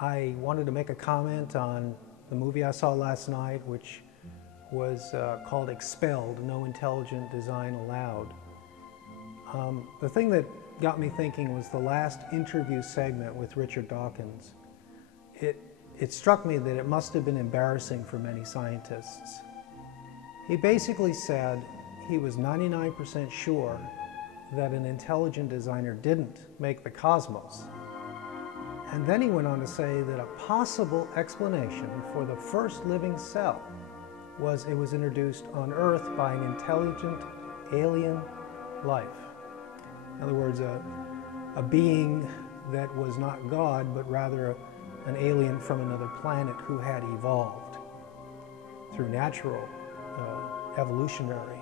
I wanted to make a comment on the movie I saw last night, which was called Expelled, No Intelligent Design Allowed. The thing that got me thinking was the last interview segment with Richard Dawkins. It struck me that it must have been embarrassing for many scientists. He basically said he was 99% sure that an intelligent designer didn't make the cosmos. And then he went on to say that a possible explanation for the first living cell was it was introduced on Earth by an intelligent alien life. In other words, a being that was not God, but rather an alien from another planet who had evolved through natural evolutionary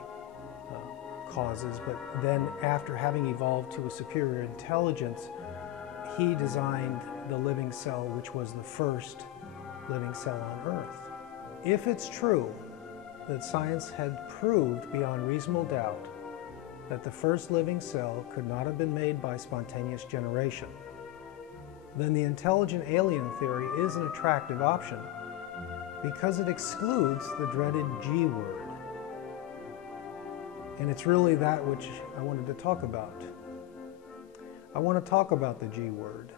causes, but then after having evolved to a superior intelligence, he designed the living cell, which was the first living cell on Earth. If it's true that science had proved beyond reasonable doubt that the first living cell could not have been made by spontaneous generation, then the intelligent alien theory is an attractive option because it excludes the dreaded G word. And it's really that which I wanted to talk about. I want to talk about the G word.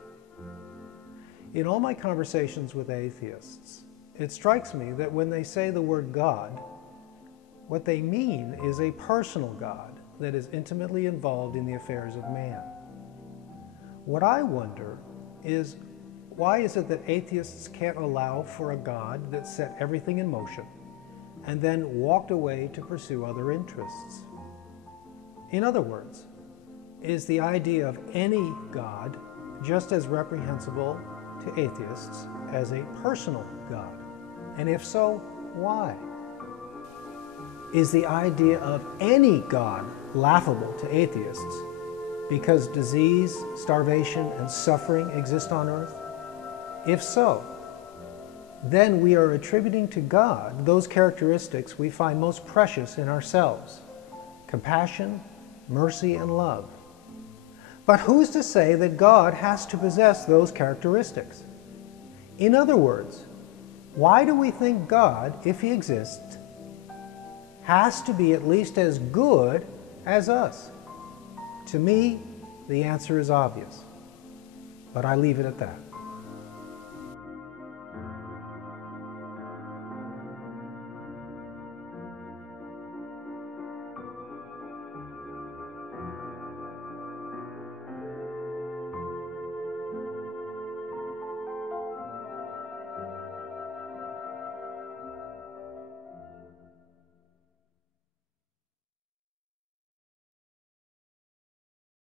In all my conversations with atheists, it strikes me that when they say the word God, what they mean is a personal God that is intimately involved in the affairs of man. What I wonder is, why is it that atheists can't allow for a God that set everything in motion and then walked away to pursue other interests? In other words, is the idea of any God just as reprehensible to atheists as a personal God? And if so, why? Is the idea of any God laughable to atheists because disease, starvation, and suffering exist on Earth? If so, then we are attributing to God those characteristics we find most precious in ourselves: compassion, mercy, and love. But who's to say that God has to possess those characteristics? In other words, why do we think God, if he exists, has to be at least as good as us? To me, the answer is obvious, but I leave it at that.